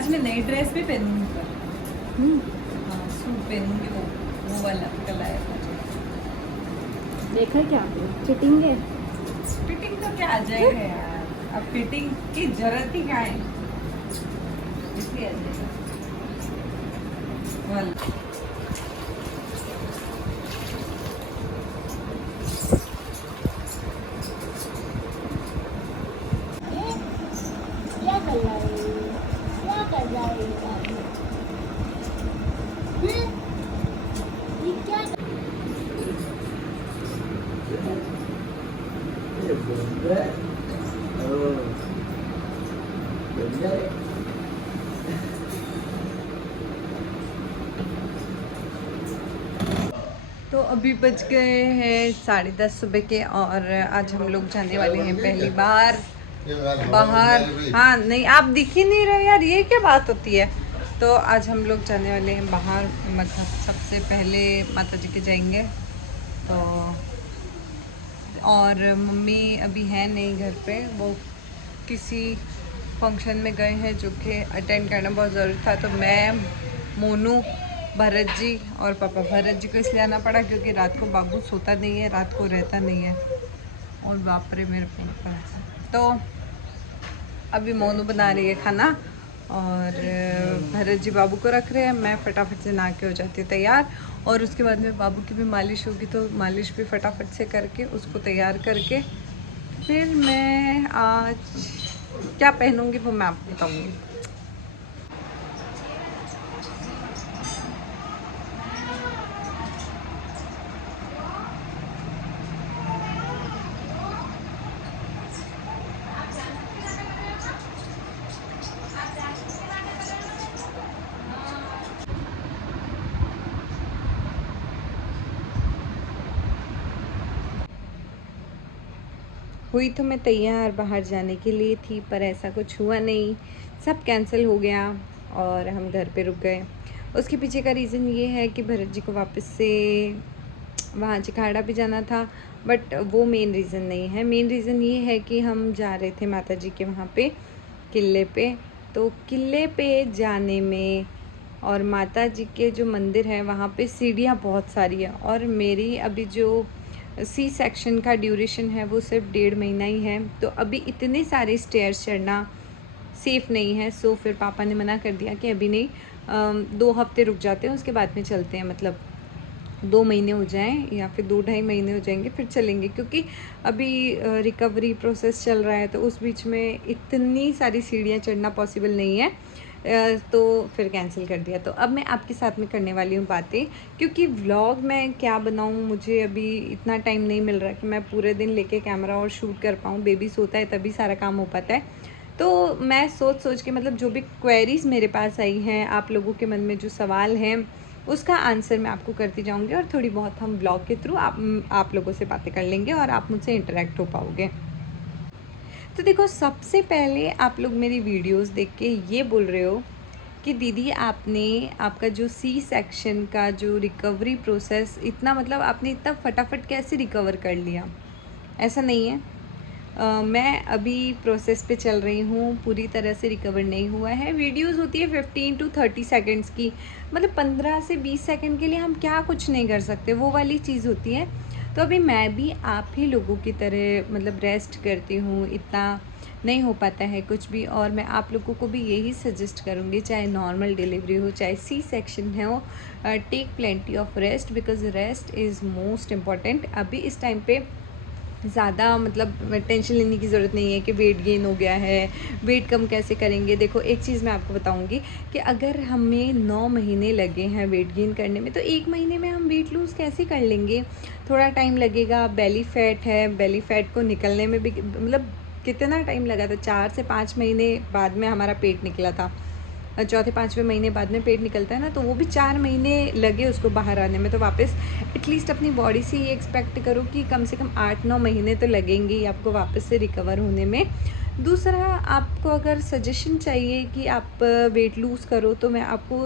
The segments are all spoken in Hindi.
आज मैं नई ड्रेस भी पहनूंगी पर हाँ सूट पहनूंगी वो वाला कल आया था जो। देखा क्या चिटिंग है। फिटिंग तो क्या आ जाएगा यार, अब फिटिंग की जरूरत ही क्या है, इसलिए आ जाएगा वाला। क्या कर रहा है, क्या कर रहा है ये क्या तो अभी बज गए हैं 10:30 सुबह के और आज हम लोग जाने वाले हैं पहली बार बाहर। हाँ नहीं आप दिख ही नहीं रहे यार, ये क्या बात होती है। तो आज हम लोग जाने वाले हैं बाहर, मतलब सबसे पहले माता जी के जाएंगे तो। और मम्मी अभी है नहीं घर पे, वो किसी फंक्शन में गए हैं जो कि अटेंड करना बहुत ज़रूरी था। तो मैं, मोनू, भरत जी और पापा। भरत जी को इसलिए आना पड़ा क्योंकि रात को बाबू सोता नहीं है, रात को रहता नहीं है और बाप रे मेरे पापा। तो अभी मोनू बना रही है खाना और भरत जी बाबू को रख रहे हैं। मैं फटाफट से नहा के हो जाती हूँ तैयार और उसके बाद में बाबू की भी मालिश होगी तो मालिश भी फटाफट से करके उसको तैयार करके फिर मैं आज क्या पहनूंगी वो मैं आपको बताऊंगी। हुई तो मैं तैयार बाहर जाने के लिए थी पर ऐसा कुछ हुआ नहीं, सब कैंसिल हो गया और हम घर पे रुक गए। उसके पीछे का रीज़न ये है कि भरत जी को वापस से वहाँ चिखाड़ा भी जाना था, बट वो मेन रीज़न नहीं है। मेन रीज़न ये है कि हम जा रहे थे माता जी के वहाँ पे किले पे। तो किले पे जाने में और माता जी के जो मंदिर है वहाँ पे सीढ़ियाँ बहुत सारी है और मेरी अभी जो सी सेक्शन का ड्यूरेशन है वो सिर्फ 1.5 महीना ही है। तो अभी इतने सारे स्टेयर्स चढ़ना सेफ़ नहीं है। सो फिर पापा ने मना कर दिया कि अभी नहीं, 2 हफ्ते रुक जाते हैं उसके बाद में चलते हैं, मतलब 2 महीने हो जाएं या फिर 2 ढाई महीने हो जाएंगे फिर चलेंगे, क्योंकि अभी रिकवरी प्रोसेस चल रहा है तो उस बीच में इतनी सारी सीढ़ियाँ चढ़ना पॉसिबल नहीं है। तो फिर कैंसिल कर दिया। तो अब मैं आपके साथ में करने वाली हूँ बातें, क्योंकि व्लॉग मैं क्या बनाऊँ, मुझे अभी इतना टाइम नहीं मिल रहा कि मैं पूरे दिन लेके कैमरा और शूट कर पाऊँ। बेबी सोता है तभी सारा काम हो पाता है। तो मैं सोच सोच के, मतलब जो भी क्वेरीज़ मेरे पास आई हैं, आप लोगों के मन में जो सवाल हैं उसका आंसर मैं आपको करती जाऊंगी और थोड़ी बहुत हम ब्लॉग के थ्रू आप लोगों से बातें कर लेंगे और आप मुझसे इंटरेक्ट हो पाओगे। तो देखो, सबसे पहले आप लोग मेरी वीडियोस देख के ये बोल रहे हो कि दीदी आपने आपका जो सी सेक्शन का जो रिकवरी प्रोसेस इतना, मतलब आपने इतना फटाफट कैसे रिकवर कर लिया। ऐसा नहीं है। मैं अभी प्रोसेस पे चल रही हूँ, पूरी तरह से रिकवर नहीं हुआ है। वीडियोस होती है 15 to 30 सेकेंड्स की, मतलब 15 से 20 सेकंड के लिए हम क्या कुछ नहीं कर सकते, वो वाली चीज़ होती है। तो अभी मैं भी आप ही लोगों की तरह मतलब रेस्ट करती हूँ, इतना नहीं हो पाता है कुछ भी। और मैं आप लोगों को भी यही सजेस्ट करूँगी, चाहे नॉर्मल डिलीवरी हो चाहे सी सेक्शन हो, take plenty of rest, because rest is most important. अभी इस टाइम पे ज़्यादा मतलब टेंशन लेने की ज़रूरत नहीं है कि वेट गेन हो गया है, वेट कम कैसे करेंगे। देखो एक चीज़ मैं आपको बताऊंगी कि अगर हमें 9 महीने लगे हैं वेट गेन करने में, तो 1 महीने में हम वेट लूज़ कैसे कर लेंगे। थोड़ा टाइम लगेगा। बेली फैट है, बेली फैट को निकलने में भी मतलब कितना टाइम लगा था, 4 से 5 महीने बाद में हमारा पेट निकला था। चौथे पाँचवें महीने बाद में पेट निकलता है ना, तो वो भी 4 महीने लगे उसको बाहर आने में। तो वापस एटलीस्ट अपनी बॉडी से ये एक्सपेक्ट करो कि कम से कम 8-9 महीने तो लगेंगे ही आपको वापस से रिकवर होने में। दूसरा, आपको अगर सजेशन चाहिए कि आप वेट लूज़ करो, तो मैं आपको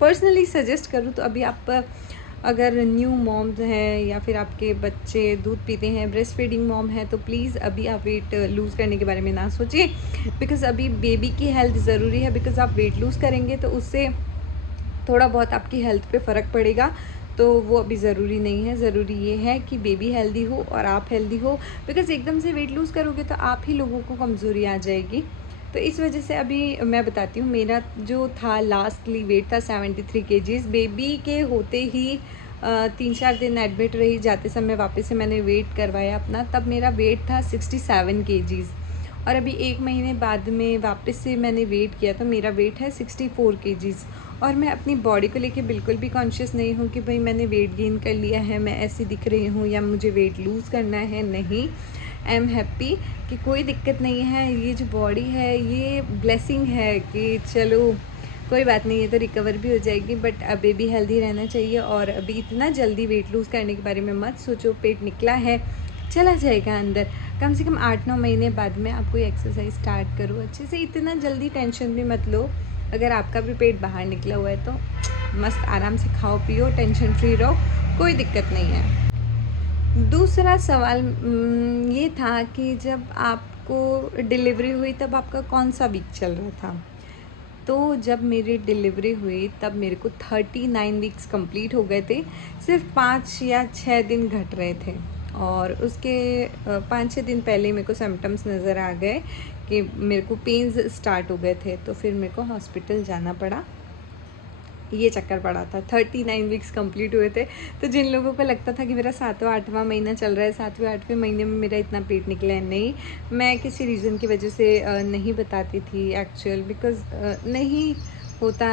पर्सनली सजेस्ट करूँ तो अभी आप अगर न्यू मॉम्स हैं या फिर आपके बच्चे दूध पीते हैं, ब्रेस्ट फीडिंग मॉम है, तो प्लीज़ अभी आप वेट लूज़ करने के बारे में ना सोचिए, बिकॉज़ अभी बेबी की हेल्थ ज़रूरी है। बिकॉज़ आप वेट लूज़ करेंगे तो उससे थोड़ा बहुत आपकी हेल्थ पे फ़र्क पड़ेगा, तो वो अभी ज़रूरी नहीं है। ज़रूरी ये है कि बेबी हेल्दी हो और आप हेल्दी हो, बिकॉज़ एकदम से वेट लूज़ करोगे तो आप ही लोगों को कमज़ोरी आ जाएगी। तो इस वजह से अभी मैं बताती हूँ, मेरा जो था लास्टली वेट था 73 केजीज़। बेबी के होते ही 3-4 दिन एडमिट रही, जाते समय वापस से मैंने वेट करवाया अपना, तब मेरा वेट था 67 केजीज़। और अभी 1 महीने बाद में वापस से मैंने वेट किया तो मेरा वेट है 64 केजीज़। और मैं अपनी बॉडी को लेके बिल्कुल भी कॉन्शियस नहीं हूँ कि भाई मैंने वेट गेन कर लिया है, मैं ऐसी दिख रही हूँ या मुझे वेट लूज़ करना है। नहीं, आई एम हैप्पी कि कोई दिक्कत नहीं है। ये जो बॉडी है ये ब्लेसिंग है कि चलो कोई बात नहीं, ये तो रिकवर भी हो जाएगी, बट अभी भी हेल्दी रहना चाहिए। और अभी इतना जल्दी वेट लूज़ करने के बारे में मत सोचो। पेट निकला है, चला जाएगा अंदर। कम से कम 8-9 महीने बाद में आप कोई एक्सरसाइज स्टार्ट करो अच्छे से, इतना जल्दी टेंशन भी मत लो। अगर आपका भी पेट बाहर निकला हुआ है तो मस्त आराम से खाओ पियो, टेंशन फ्री रहो, कोई दिक्कत नहीं है। दूसरा सवाल ये था कि जब आपको डिलीवरी हुई तब आपका कौन सा वीक चल रहा था? तो जब मेरी डिलीवरी हुई तब मेरे को 39 वीक्स कंप्लीट हो गए थे, सिर्फ 5 या 6 दिन घट रहे थे। और उसके 5-6 दिन पहले मेरे को सिम्टम्स नज़र आ गए कि मेरे को पेन्स स्टार्ट हो गए थे, तो फिर मेरे को हॉस्पिटल जाना पड़ा। ये चक्कर पड़ा था। 39 वीक्स कंप्लीट हुए थे। तो जिन लोगों को लगता था कि मेरा 7वां-8वां महीना चल रहा है, 7वें-8वें महीने में मेरा इतना पेट निकला है, नहीं, मैं किसी रीज़न की वजह से नहीं बताती थी एक्चुअल, बिकॉज़ नहीं होता।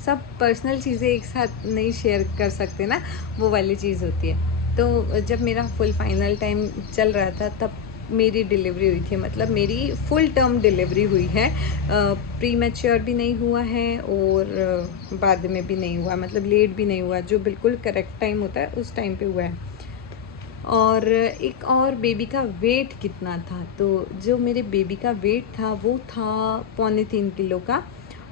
सब पर्सनल चीज़ें एक साथ नहीं शेयर कर सकते ना, वो वाली चीज़ होती है। तो जब मेरा फुल फाइनल टाइम चल रहा था तब मेरी डिलीवरी हुई थी, मतलब मेरी फुल टर्म डिलीवरी हुई है। प्री मैच्योर भी नहीं हुआ है और बाद में भी नहीं हुआ, मतलब लेट भी नहीं हुआ, जो बिल्कुल करेक्ट टाइम होता है उस टाइम पे हुआ है। और एक और, बेबी का वेट कितना था? तो जो मेरे बेबी का वेट था वो था 3.25 किलो का।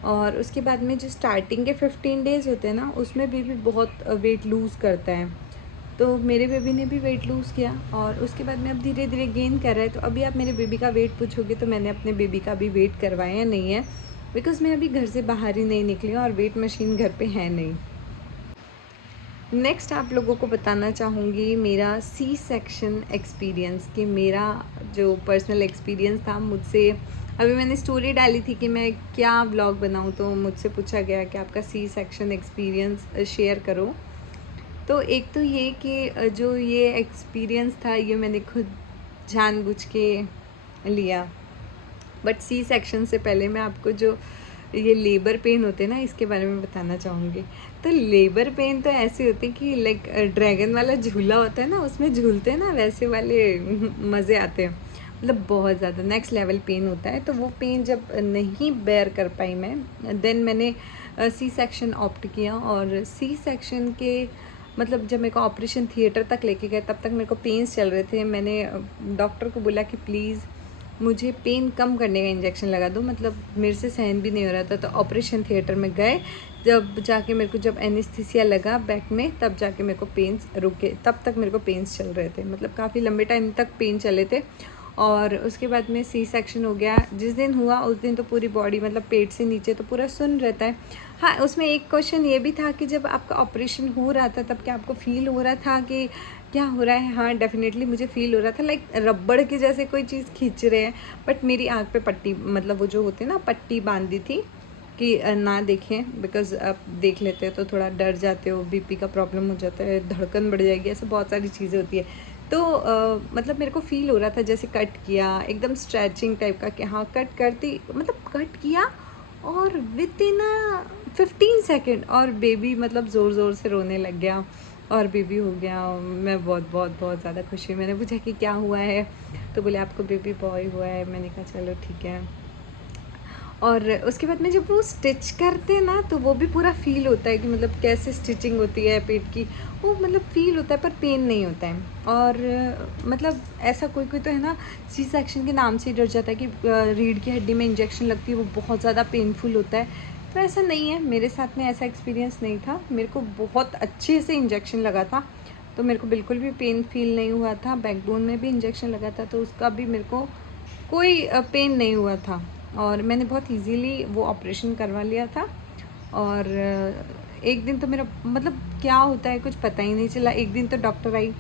और उसके बाद में जो स्टार्टिंग के 15 डेज़ होते हैं ना, उसमें बेबी बहुत वेट लूज़ करता है। तो मेरे बेबी ने भी वेट लूज़ किया और उसके बाद में अब धीरे-धीरे गेन कर रहा है। तो अभी आप मेरे बेबी का वेट पूछोगे तो मैंने अपने बेबी का भी वेट करवाया नहीं है, बिकॉज़ मैं अभी घर से बाहर ही नहीं निकली हूँ और वेट मशीन घर पे है नहीं। नेक्स्ट आप लोगों को बताना चाहूँगी मेरा सी सेक्शन एक्सपीरियंस, कि मेरा जो पर्सनल एक्सपीरियंस था मुझसे, अभी मैंने स्टोरी डाली थी कि मैं क्या व्लॉग बनाऊँ, तो मुझसे पूछा गया कि आपका सी सेक्शन एक्सपीरियंस शेयर करो। तो एक तो ये कि जो ये एक्सपीरियंस था ये मैंने खुद जानबूझ के लिया। बट सी सेक्शन से पहले मैं आपको जो ये लेबर पेन होते हैं ना, इसके बारे में बताना चाहूँगी। तो लेबर पेन तो ऐसे होते हैं कि लाइक ड्रैगन वाला झूला होता है ना, उसमें झूलते हैं ना, वैसे वाले मज़े आते हैं। मतलब बहुत ज़्यादा नेक्स्ट लेवल पेन होता है। तो वो पेन जब नहीं बेयर कर पाई मैं, देन मैंने सी सेक्शन ऑप्ट किया। और सी सेक्शन के मतलब जब मेरे को ऑपरेशन थिएटर तक लेके गए तब तक मेरे को पेन्स चल रहे थे। मैंने डॉक्टर को बोला कि प्लीज़ मुझे पेन कम करने का इंजेक्शन लगा दो, मतलब मेरे से सहन भी नहीं हो रहा था। तो ऑपरेशन थिएटर में गए, जब जाके मेरे को जब एनेस्थीसिया लगा बैक में, तब जाके मेरे को पेन्स रुके। तब तक मेरे को पेन्स चल रहे थे, मतलब काफ़ी लंबे टाइम तक पेन चले थे। और उसके बाद में सी सेक्शन हो गया। जिस दिन हुआ उस दिन तो पूरी बॉडी, मतलब पेट से नीचे तो पूरा सुन्न रहता है। हाँ, उसमें एक क्वेश्चन ये भी था कि जब आपका ऑपरेशन हो रहा था तब क्या आपको फ़ील हो रहा था कि क्या हो रहा है? हाँ, डेफ़िनेटली मुझे फ़ील हो रहा था लाइक रबड़ के जैसे कोई चीज़ खींच रहे हैं। बट मेरी आँख पे पट्टी, मतलब वो जो होती है ना, पट्टी बाँध दी थी कि ना देखें, बिकॉज़ आप देख लेते हो तो थोड़ा डर जाते हो, बीपी का प्रॉब्लम हो जाता है, धड़कन बढ़ जाएगी, ऐसे बहुत सारी चीज़ें होती है। तो मतलब मेरे को फ़ील हो रहा था जैसे कट किया, एकदम स्ट्रेचिंग टाइप का, कि हाँ कट करती, मतलब कट किया और विदिन 15 सेकंड और बेबी मतलब ज़ोर-ज़ोर से रोने लग गया और बेबी हो गया। मैं बहुत बहुत बहुत ज़्यादा खुश हुई। मैंने पूछा कि क्या हुआ है? तो बोले आपको बेबी बॉय हुआ है। मैंने कहा चलो ठीक है। और उसके बाद में जब वो स्टिच करते हैं ना, तो वो भी पूरा फ़ील होता है कि मतलब कैसे स्टिचिंग होती है पेट की, वो मतलब फ़ील होता है पर पेन नहीं होता है। और मतलब ऐसा कोई-कोई तो है ना, सी सेक्शन के नाम से ही डर जाता है कि रीढ़ की हड्डी में इंजेक्शन लगती है, वो बहुत ज़्यादा पेनफुल होता है। तो ऐसा नहीं है, मेरे साथ में ऐसा एक्सपीरियंस नहीं था। मेरे को बहुत अच्छे से इंजेक्शन लगा था, तो मेरे को बिल्कुल भी पेन फ़ील नहीं हुआ था। बैकबोन में भी इंजेक्शन लगा था, तो उसका भी मेरे को कोई पेन नहीं हुआ था, और मैंने बहुत ईज़िली वो ऑपरेशन करवा लिया था। और एक दिन तो मेरा मतलब क्या होता है कुछ पता ही नहीं चला। एक दिन तो डॉक्टर आई,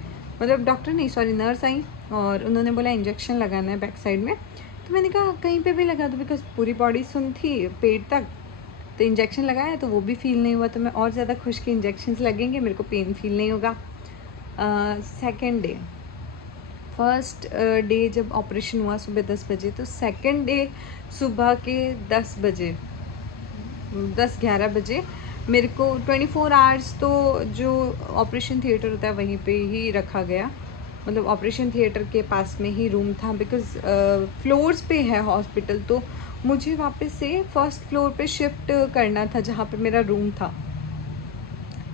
मतलब डॉक्टर नहीं, सॉरी, नर्स आई, और उन्होंने बोला इंजेक्शन लगाना है बैक साइड में। तो मैंने कहा कहीं पे भी लगा दो, बिकॉज़ पूरी बॉडी सुन थी पेट तक। तो इंजेक्शन लगाया तो वो भी फ़ील नहीं हुआ, तो मैं और ज़्यादा खुश कि इंजेक्शंस लगेंगे, मेरे को पेन फ़ील नहीं होगा। सेकंड डे, फर्स्ट डे जब ऑपरेशन हुआ सुबह 10 बजे, तो सेकंड डे सुबह के 10 बजे, 10-11 बजे मेरे को 24 आवर्स तो जो ऑपरेशन थिएटर होता है वहीं पे ही रखा गया। मतलब ऑपरेशन थिएटर के पास में ही रूम था, बिकॉज़ फ्लोर्स पे है हॉस्पिटल, तो मुझे वापस से फर्स्ट फ्लोर पे शिफ्ट करना था जहाँ पे मेरा रूम था।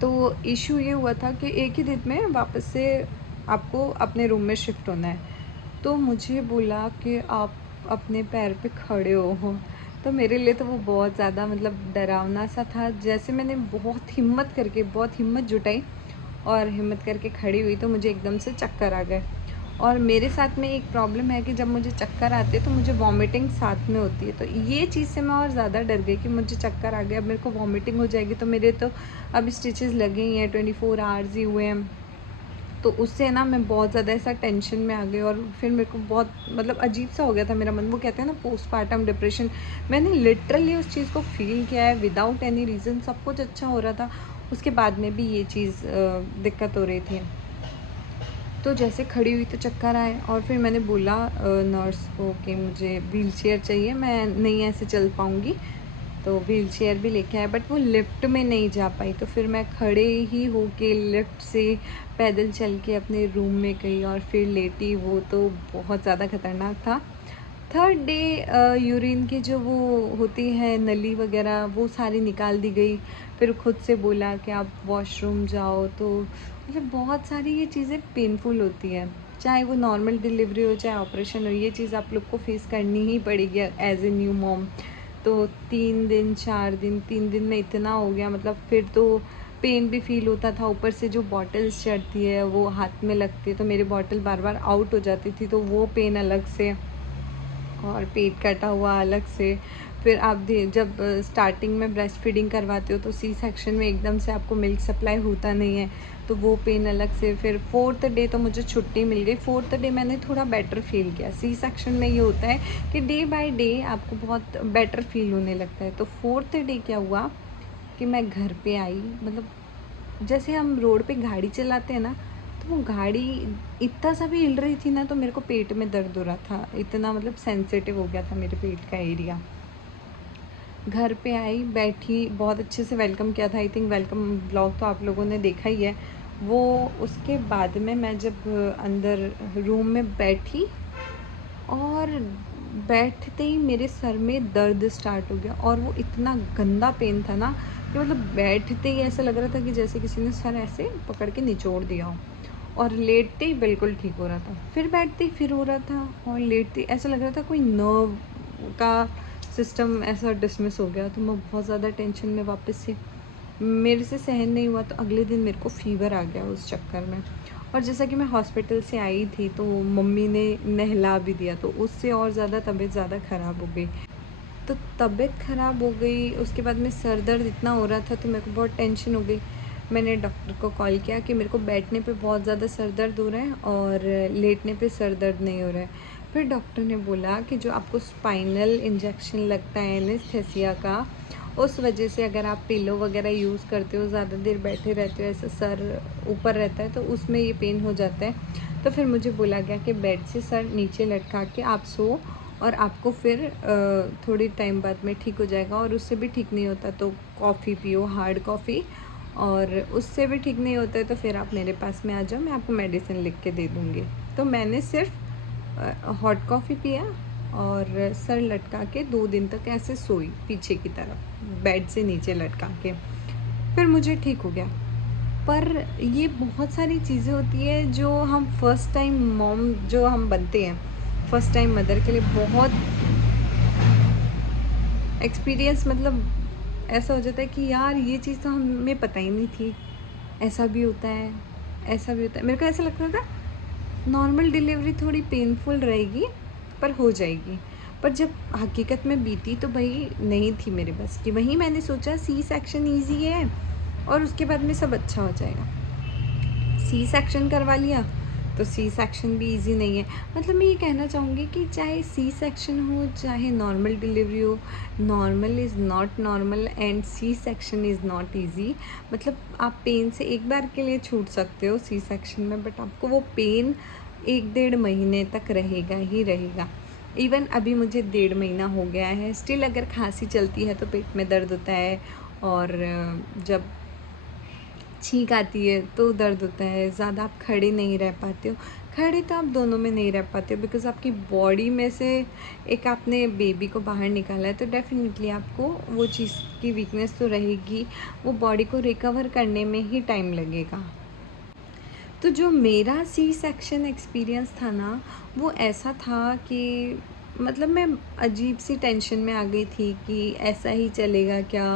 तो इश्यू ये हुआ था कि एक ही दिन में वापस से आपको अपने रूम में शिफ्ट होना है। तो मुझे बोला कि आप अपने पैर पे खड़े हो। तो मेरे लिए तो वो बहुत ज़्यादा मतलब डरावना सा था। जैसे मैंने बहुत हिम्मत जुटाई और हिम्मत करके खड़ी हुई, तो मुझे एकदम से चक्कर आ गए। और मेरे साथ में एक प्रॉब्लम है कि जब मुझे चक्कर आते हैं तो मुझे वॉमिटिंग साथ में होती है। तो ये चीज़ से मैं और ज़्यादा डर गई कि मुझे चक्कर आ गया, अब मेरे को वॉमिटिंग हो जाएगी। तो मेरे तो अभी स्टिचेस लगे ही हैं, 24 आवर्स ही हुए हैं। तो उससे ना मैं बहुत ज़्यादा ऐसा टेंशन में आ गई, और फिर मेरे को बहुत मतलब अजीब सा हो गया था मेरा मन। वो कहते हैं ना पोस्टपार्टम डिप्रेशन, मैंने लिटरली उस चीज़ को फ़ील किया है विदाउट एनी रीज़न। सब कुछ अच्छा हो रहा था, उसके बाद में भी ये चीज़ दिक्कत हो रही थी। तो जैसे खड़ी हुई तो चक्कर आए, और फिर मैंने बोला नर्स को कि मुझे व्हीलचेयर चाहिए, मैं नहीं ऐसे चल पाऊँगी। तो व्हीलचेयर भी लेके आए, बट वो लिफ्ट में नहीं जा पाई। तो फिर मैं खड़े ही होके लिफ्ट से पैदल चल के अपने रूम में गई और फिर लेटी। वो तो बहुत ज़्यादा खतरनाक था। थर्ड डे यूरिन की जो वो होती है नली वगैरह, वो सारी निकाल दी गई। फिर खुद से बोला कि आप वॉशरूम जाओ। तो मतलब बहुत सारी ये चीज़ें पेनफुल होती हैं, चाहे वो नॉर्मल डिलीवरी हो चाहे ऑपरेशन हो, ये चीज़ आप लोग को फेस करनी ही पड़ेगी एज ए न्यू मॉम। तो 3 दिन 4 दिन, 3 दिन में इतना हो गया, मतलब फिर तो पेन भी फील होता था, ऊपर से जो बॉटल्स चढ़ती है वो हाथ में लगती है, तो मेरी बॉटल बार बार आउट हो जाती थी, तो वो पेन अलग से, और पेट कटा हुआ अलग से। फिर आप जब स्टार्टिंग में ब्रेस्ट फीडिंग करवाते हो तो सी सेक्शन में एकदम से आपको मिल्क सप्लाई होता नहीं है, तो वो पेन अलग से। फिर फोर्थ डे तो मुझे छुट्टी मिल गई। फोर्थ डे मैंने थोड़ा बेटर फील किया। सी सेक्शन में ये होता है कि डे बाय डे आपको बहुत बेटर फील होने लगता है। तो फोर्थ डे क्या हुआ कि मैं घर पे आई, मतलब जैसे हम रोड पे गाड़ी चलाते हैं ना, तो वो गाड़ी इतना सा भी हिल रही थी ना, तो मेरे को पेट में दर्द हो रहा था, इतना मतलब सेंसिटिव हो गया था मेरे पेट का एरिया। घर पे आई, बैठी, बहुत अच्छे से वेलकम किया था। आई थिंक वेलकम ब्लॉग तो आप लोगों ने देखा ही है वो। उसके बाद में मैं जब अंदर रूम में बैठी, और बैठते ही मेरे सर में दर्द स्टार्ट हो गया, और वो इतना गंदा पेन था ना कि मतलब बैठते ही ऐसा लग रहा था कि जैसे किसी ने सर ऐसे पकड़ के निचोड़ दिया हो। और लेटते ही बिल्कुल ठीक हो रहा था, फिर बैठते ही फिर हो रहा था, और लेटते ही ऐसा लग रहा था कोई नर्व का सिस्टम ऐसा डिसमिस हो गया। तो मैं बहुत ज़्यादा टेंशन में वापस से, मेरे से सहन नहीं हुआ, तो अगले दिन मेरे को फ़ीवर आ गया उस चक्कर में। और जैसा कि मैं हॉस्पिटल से आई थी तो मम्मी ने नहला भी दिया, तो उससे और ज़्यादा तबीयत ज़्यादा ख़राब हो गई। तो तबीयत ख़राब हो गई, उसके बाद में सर दर्द इतना हो रहा था, तो मेरे को बहुत टेंशन हो गई। मैंने डॉक्टर को कॉल किया कि मेरे को बैठने पे बहुत ज़्यादा सर दर्द हो रहा है और लेटने पे सर दर्द नहीं हो रहा है। फिर डॉक्टर ने बोला कि जो आपको स्पाइनल इंजेक्शन लगता है एनेस्थेसिया का, उस वजह से अगर आप पिलो वगैरह यूज़ करते हो, ज़्यादा देर बैठे रहते हो, ऐसा सर ऊपर रहता है, तो उसमें ये पेन हो जाता है। तो फिर मुझे बोला गया कि बेड से सर नीचे लटका के आप सो, और आपको फिर थोड़ी टाइम बाद में ठीक हो जाएगा, और उससे भी ठीक नहीं होता तो कॉफ़ी पियो, हार्ड कॉफ़ी, और उससे भी ठीक नहीं होता है तो फिर आप मेरे पास में आ जाओ, मैं आपको मेडिसिन लिख के दे दूँगी। तो मैंने सिर्फ हॉट कॉफ़ी पिया, और सर लटका के 2 दिन तक ऐसे सोई पीछे की तरफ, बेड से नीचे लटका के, फिर मुझे ठीक हो गया। पर ये बहुत सारी चीज़ें होती है जो हम फर्स्ट टाइम मॉम जो हम बनते हैं, फर्स्ट टाइम मदर के लिए बहुत एक्सपीरियंस, मतलब ऐसा हो जाता है कि यार ये चीज़ तो हमें पता ही नहीं थी, ऐसा भी होता है, ऐसा भी होता है। मेरे को ऐसा लगता था नॉर्मल डिलीवरी थोड़ी पेनफुल रहेगी पर हो जाएगी, पर जब हकीकत में बीती तो भाई नहीं थी मेरे बस की। वहीं मैंने सोचा सी सेक्शन ईज़ी है और उसके बाद में सब अच्छा हो जाएगा। सी सेक्शन करवा लिया तो सी सेक्शन भी इजी नहीं है। मतलब मैं ये कहना चाहूँगी कि चाहे सी सेक्शन हो चाहे नॉर्मल डिलीवरी हो, normal is not normal and C section is not easy. मतलब आप पेन से एक बार के लिए छूट सकते हो सी सेक्शन में, बट आपको वो पेन 1-1.5 महीने तक रहेगा ही रहेगा। इवन अभी मुझे 1.5 महीना हो गया है, स्टिल अगर खांसी चलती है तो पेट में दर्द होता है, और जब छींक आती है तो दर्द होता है। ज़्यादा आप खड़े नहीं रह पाते हो, खड़े तो आप दोनों में नहीं रह पाते हो, बिकॉज़ आपकी बॉडी में से एक आपने बेबी को बाहर निकाला है, तो डेफ़िनेटली आपको वो चीज़ की वीकनेस तो रहेगी, वो बॉडी को रिकवर करने में ही टाइम लगेगा। तो जो मेरा सी सेक्शन एक्सपीरियंस था ना, वो ऐसा था कि मतलब मैं अजीब सी टेंशन में आ गई थी कि ऐसा ही चलेगा क्या,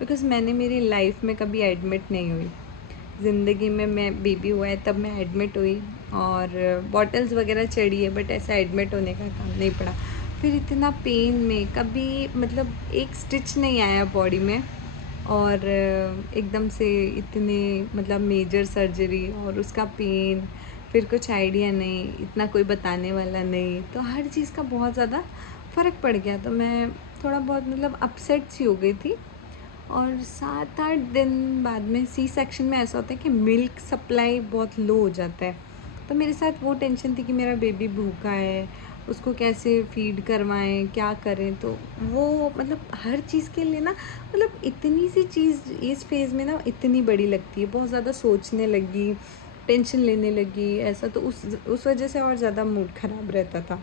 बिकॉज़ मैंने मेरी लाइफ में कभी एडमिट नहीं हुई। ज़िंदगी में मैं बेबी हुआ है तब मैं एडमिट हुई, और बॉटल्स वगैरह चढ़ी है, बट ऐसा एडमिट होने का काम नहीं पड़ा। फिर इतना पेन में कभी मतलब एक स्टिच नहीं आया बॉडी में, और एकदम से इतने मतलब मेजर सर्जरी और उसका पेन, फिर कुछ आइडिया नहीं, इतना कोई बताने वाला नहीं, तो हर चीज़ का बहुत ज़्यादा फ़र्क पड़ गया। तो मैं थोड़ा बहुत मतलब अपसेट सी हो गई थी। और 7-8 दिन बाद में सी सेक्शन में ऐसा होता है कि मिल्क सप्लाई बहुत लो हो जाता है। तो मेरे साथ वो टेंशन थी कि मेरा बेबी भूखा है, उसको कैसे फ़ीड करवाएँ, क्या करें? तो वो मतलब हर चीज़ के लिए ना, मतलब इतनी सी चीज़ इस फ़ेज़ में ना इतनी बड़ी लगती है, बहुत ज़्यादा सोचने लगी, टेंशन लेने लगी, ऐसा तो उस वजह से और ज़्यादा मूड ख़राब रहता था।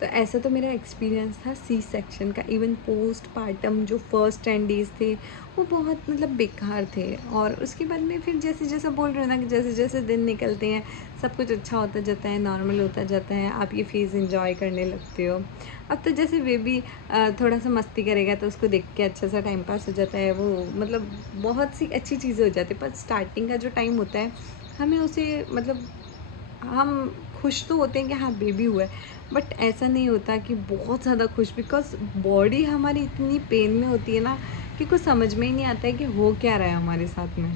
तो ऐसा तो मेरा एक्सपीरियंस था सी सेक्शन का। इवन पोस्टपार्टम जो फर्स्ट 10 डेज़ थे वो बहुत मतलब बेकार थे, और उसके बाद में फिर जैसे जैसा बोल रहे हो ना कि जैसे जैसे दिन निकलते हैं सब कुछ अच्छा होता जाता है, नॉर्मल होता जाता है, आप ये फेज़ एंजॉय करने लगते हो। अब तो जैसे बेबी थोड़ा सा मस्ती करेगा तो उसको देख के अच्छा सा टाइम पास हो जाता है, वो मतलब बहुत सी अच्छी चीज़ें हो जाती है, पर स्टार्टिंग का जो टाइम होता है हमें उसे मतलब हम खुश तो होते हैं कि हाँ बेबी हुआ है, बट ऐसा नहीं होता कि बहुत ज़्यादा खुश, बिकॉज़ बॉडी हमारी इतनी पेन में होती है ना कि कुछ समझ में ही नहीं आता है कि हो क्या रहा है हमारे साथ में।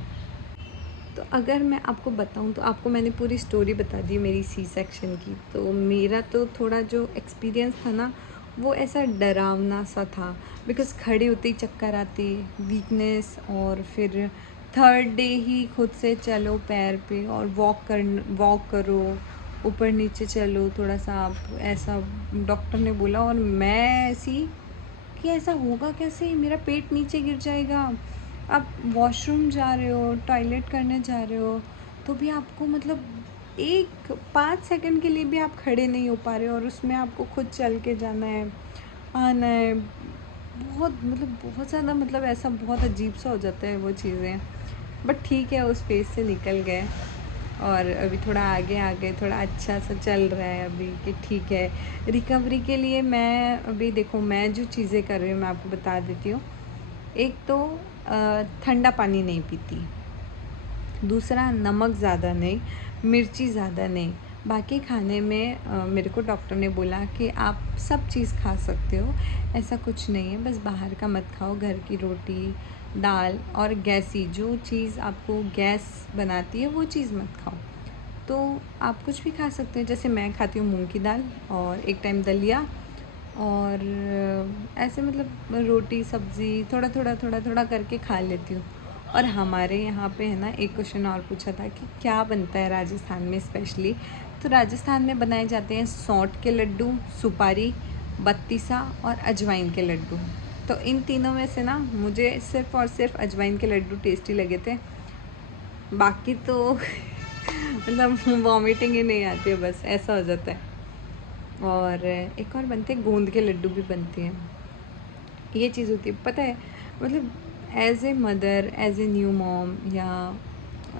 तो अगर मैं आपको बताऊँ तो आपको मैंने पूरी स्टोरी बता दी मेरी सी सेक्शन की। तो मेरा तो थोड़ा जो एक्सपीरियंस था ना वो ऐसा डरावना सा था, बिकॉज़ खड़े होते ही चक्कर आते, वीकनेस, और फिर थर्ड डे ही खुद से चलो पैर पे और वॉक करो, ऊपर नीचे चलो थोड़ा सा आप, ऐसा डॉक्टर ने बोला। और मैं ऐसी कि ऐसा होगा कैसे, मेरा पेट नीचे गिर जाएगा। आप वॉशरूम जा रहे हो, टॉयलेट करने जा रहे हो, तो भी आपको मतलब एक 5 सेकंड के लिए भी आप खड़े नहीं हो पा रहे हो, और उसमें आपको खुद चल के जाना है, आना है। बहुत मतलब बहुत ज़्यादा मतलब ऐसा बहुत अजीब सा हो जाता है वो चीज़ें, बट ठीक है उस फेज़ से निकल गए, और अभी थोड़ा आगे आ गए, थोड़ा अच्छा सा चल रहा है अभी कि ठीक है। रिकवरी के लिए मैं अभी देखो मैं जो चीज़ें कर रही हूँ मैं आपको बता देती हूँ। एक तो ठंडा पानी नहीं पीती, दूसरा नमक ज़्यादा नहीं, मिर्ची ज़्यादा नहीं। बाकी खाने में मेरे को डॉक्टर ने बोला कि आप सब चीज़ खा सकते हो, ऐसा कुछ नहीं है, बस बाहर का मत खाओ, घर की रोटी, दाल और गैसी जो चीज़ आपको गैस बनाती है वो चीज़ मत खाओ। तो आप कुछ भी खा सकते हो, जैसे मैं खाती हूँ मूँग की दाल और एक टाइम दलिया, और ऐसे मतलब रोटी सब्ज़ी थोड़ा-थोड़ा करके खा लेती हूँ। और हमारे यहाँ पे है ना एक क्वेश्चन और पूछा था कि क्या बनता है राजस्थान में स्पेशली, तो राजस्थान में बनाए जाते हैं सौंठ के लड्डू, सुपारी, बत्तीसा और अजवाइन के लड्डू। तो इन तीनों में से ना मुझे सिर्फ़ और सिर्फ अजवाइन के लड्डू टेस्टी लगे थे, बाकी तो मतलब वॉमिटिंग ही नहीं आती है, बस ऐसा हो जाता है। और एक और बनते हैं गोंद के लड्डू भी बनते हैं, ये चीज़ होती है पता है। मतलब as a mother, as a new mom, या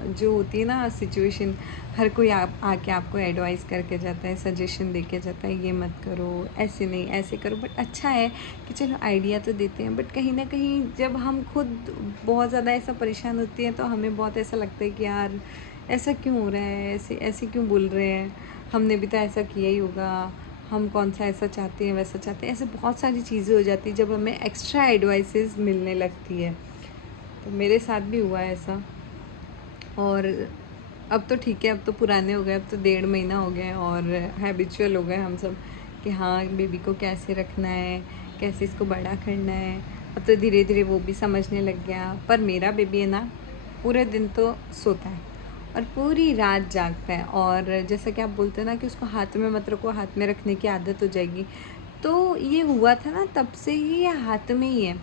जो होती है ना सिचुएशन, हर कोई आके आपको एडवाइस करके जाता है, सजेशन दे के जाता है, ये मत करो, ऐसे नहीं ऐसे करो। बट अच्छा है कि चलो आइडिया तो देते हैं, बट कहीं ना कहीं जब हम खुद बहुत ज़्यादा ऐसा परेशान होती हैं तो हमें बहुत ऐसा लगता है कि यार ऐसा क्यों हो रहा है, ऐसे ऐसे क्यों बोल रहे हैं, हमने भी तो ऐसा किया ही होगा, हम कौन सा ऐसा चाहते हैं वैसा चाहते हैं। ऐसे बहुत सारी चीज़ें हो जाती है जब हमें एक्स्ट्रा एडवाइसेस मिलने लगती है। तो मेरे साथ भी हुआ है ऐसा। और अब तो ठीक है, अब तो पुराने हो गए, अब तो 1.5 महीना हो गया है और हैबिचुअल हो गए हम सब कि हाँ बेबी को कैसे रखना है, कैसे इसको बड़ा करना है। अब तो धीरे धीरे वो भी समझने लग गया। पर मेरा बेबी है ना, पूरे दिन तो सोता है और पूरी रात जागता है। और जैसा कि आप बोलते हैं ना कि उसको हाथ में मत रखो, हाथ में रखने की आदत हो जाएगी, तो ये हुआ था ना तब से ही ये हाथ में ही है।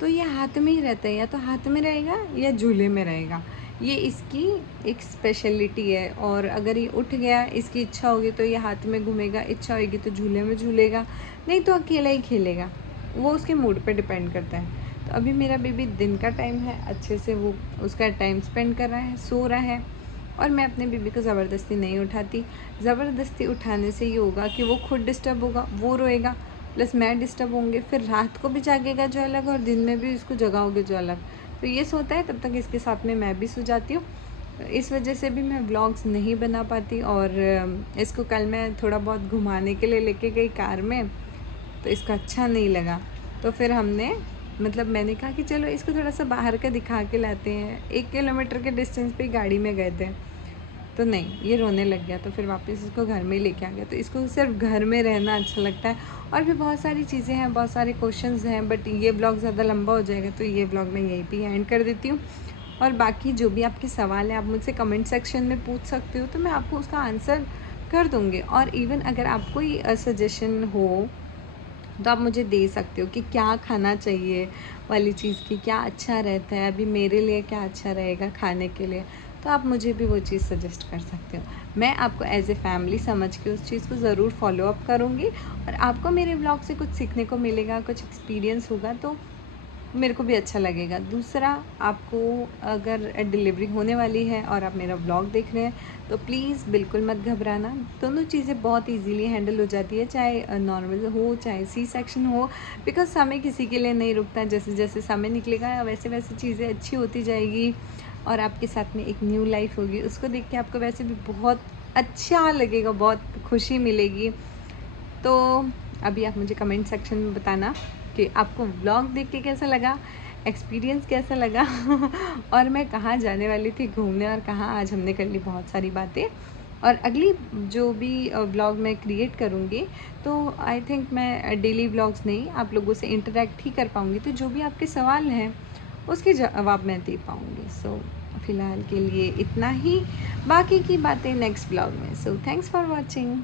तो ये हाथ में ही रहता है, या तो हाथ में रहेगा या झूले में रहेगा, ये इसकी एक स्पेशलिटी है। और अगर ये उठ गया, इसकी इच्छा होगी तो ये हाथ में घूमेगा, इच्छा होगी तो झूले में झूलेगा, नहीं तो अकेला ही खेलेगा। वो उसके मूड पे डिपेंड करता है। तो अभी मेरा बेबी दिन का टाइम है, अच्छे से वो उसका टाइम स्पेंड कर रहा है, सो रहा है। और मैं अपने बेबी को ज़बरदस्ती नहीं उठाती। ज़बरदस्ती उठाने से ये होगा कि वो खुद डिस्टर्ब होगा, वो रोएगा, प्लस मैं डिस्टर्ब होंगे, फिर रात को भी जागेगा जो अलग और दिन में भी इसको जगाओगे जो अलग। तो ये सोता है तब तक इसके साथ में मैं भी सो जाती हूँ। इस वजह से भी मैं व्लॉग्स नहीं बना पाती। और इसको कल मैं थोड़ा बहुत घुमाने के लिए लेके गई कार में, तो इसको अच्छा नहीं लगा। तो फिर हमने मतलब मैंने कहा कि चलो इसको थोड़ा सा बाहर का दिखा के लाते हैं। 1 किलोमीटर के डिस्टेंस पे गाड़ी में गए थे, तो नहीं, ये रोने लग गया, तो फिर वापस इसको घर में ही लेके आ गया। तो इसको सिर्फ घर में रहना अच्छा लगता है। और भी बहुत सारी चीज़ें हैं, बहुत सारे क्वेश्चंस हैं, बट ये ब्लॉग ज़्यादा लंबा हो जाएगा, तो ये ब्लॉग मैं यहीं पे एंड कर देती हूँ। और बाकी जो भी आपके सवाल हैं आप मुझसे कमेंट सेक्शन में पूछ सकते हो, तो मैं आपको उसका आंसर कर दूँगी। और इवन अगर आपको कोई सजेशन हो तो आप मुझे दे सकते हो कि क्या खाना चाहिए वाली चीज़ की, क्या अच्छा रहता है, अभी मेरे लिए क्या अच्छा रहेगा खाने के लिए, तो आप मुझे भी वो चीज़ सजेस्ट कर सकते हो। मैं आपको एज ए फैमिली समझ के उस चीज़ को ज़रूर फॉलो अप करूँगी। और आपको मेरे ब्लॉग से कुछ सीखने को मिलेगा, कुछ एक्सपीरियंस होगा, तो मेरे को भी अच्छा लगेगा। दूसरा, आपको अगर डिलीवरी होने वाली है और आप मेरा ब्लॉग देख रहे हैं तो प्लीज़ बिल्कुल मत घबराना। दोनों चीज़ें बहुत इजीली हैंडल हो जाती है, चाहे नॉर्मल हो चाहे सी सेक्शन हो, बिकॉज समय किसी के लिए नहीं रुकता। जैसे जैसे समय निकलेगा वैसे वैसे चीज़ें अच्छी होती जाएगी और आपके साथ में एक न्यू लाइफ होगी। उसको देख के आपको वैसे भी बहुत अच्छा लगेगा, बहुत खुशी मिलेगी। तो अभी आप मुझे कमेंट सेक्शन में बताना कि आपको व्लॉग देख के कैसा लगा, एक्सपीरियंस कैसा लगा और मैं कहाँ जाने वाली थी घूमने और कहाँ आज हमने कर ली बहुत सारी बातें। और अगली जो भी व्लॉग मैं क्रिएट करूँगी, तो आई थिंक मैं डेली व्लॉग्स नहीं, आप लोगों से इंटरेक्ट ही कर पाऊँगी, तो जो भी आपके सवाल हैं उसके जवाब मैं दे पाऊँगी। सो फ़िलहाल के लिए इतना ही, बाकी की बातें नेक्स्ट व्लॉग में। So thanks for watching.